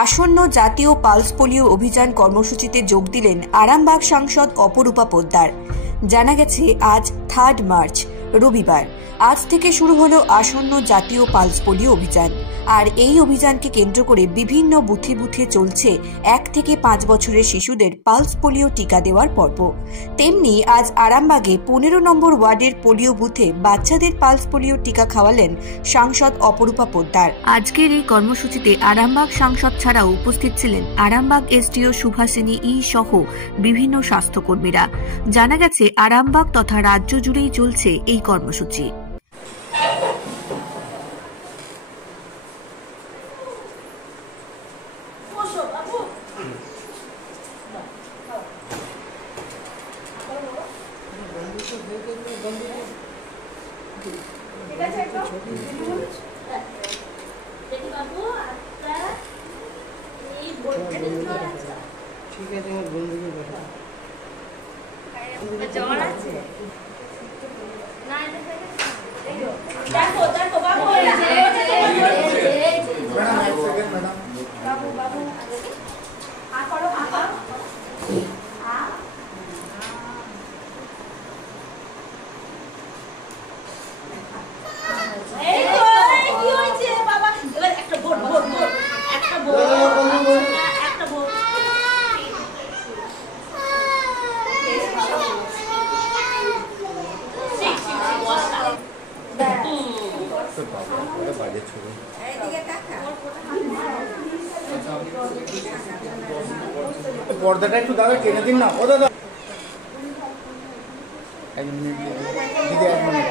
আসন্ন জাতীয় pulse polio অভিযান কর্মসূচিতে যোগ দিলেন আরামবাগ সাংসদ অপরূপা পোদ্দার। জানা গেছে আজ 3 মার্চ রবিবার আজ থেকে শুরু হলো আসন্ন জাতীয় পালস পোলিও অভিযান। আর এই অভিযানকে কেন্দ্র করে বিভিন্ন বুথে বুথে চলছে 1 থেকে 5 বছরের শিশুদের পালস পোলিও টিকা দেওয়ার পর্ব। তেমনি আজ আরামবাগে 15 নম্বর ওয়ার্ডের পোলিও বুথে বাচ্চাদের পালস পোলিও টিকা খাওয়ালেন সাংসদ অপরূপা পোদ্দার। আজকের এই কর্মসূচিতে আরামবাগ সাংসদ ছাড়াও উপস্থিত ছিলেন আরামবাগ এসডিও সুভাষিনী সহ বিভিন্ন স্বাস্থ্যকর্মীরা। জানা গেছে আরামবাগ তথা রাজ্য জুড়েই চলছে এই কর্মসূচি। ঠিক আছে, আমার বন্ধুকে জ্বর আছে না, দেখো দেখো বাবু, বাবু বাবু আ করো আ করো আ এই তো কি হয়েছে বাবা? এবার একটা ভোট ভোট ভোট একটা ভোট একটা ভোট পর্দাটা একটু দাদা টেনে দিন না। ও দাদা এক মিনিট দিদি, এক minute.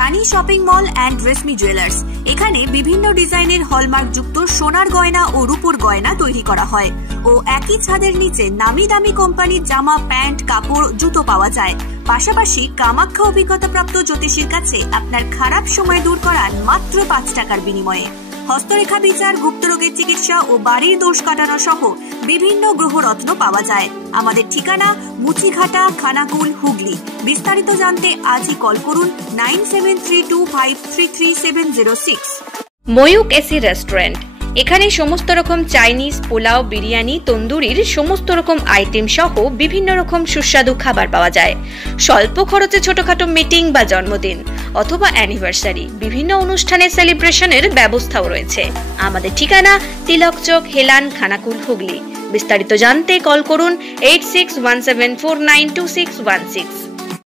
Rani shopping mall and reshmi jewellers, এখানে বিভিন্ন ডিজাইনের হলমার্ক যুক্ত সোনার গয়না ও রূপোর গয়না তৈরি করা হয় ও একই ছাদের নিচে নামি দামি কোম্পানির জামা, প্যান্ট, কাপড়, জুতো পাওয়া যায়। পাশাপাশি কামাখ্যা অভিজ্ঞতাপ্রাপ্ত জ্যোতিষীর কাছে আপনার খারাপ সময় দূর করান মাত্র 5 টাকার বিনিময়ে। হস্তরেখা বিচার, গুপ্তরোগের চিকিৎসা ও বাড়ির দোষ কাটানো সহ বিভিন্ন গ্রহরত্ন পাওয়া যায়। আমাদের ঠিকানা মুচিঘাটা, খানাকুল, হুগলি। বিস্তারিত জানতে আজই কল করুন 9732533706। ময়ূক এসি রেস্টুরেন্ট, এখানে সমস্ত রকম চাইনিজ, পোলাও, বিরিয়ানি, তন্দুরির সমস্ত রকম আইটেম সহ বিভিন্ন রকম সুস্বাদু খাবার পাওয়া যায়। স্বল্প খরচে ছোটখাটো মিটিং বা জন্মদিন অথবা অ্যানিভার্সারি, বিভিন্ন অনুষ্ঠানের সেলিব্রেশনের ব্যবস্থাও রয়েছে। আমাদের ঠিকানা তিলক চক, হেলান, খানাকুল, হুগলি। বিস্তারিত জানতে কল করুন 8617492616।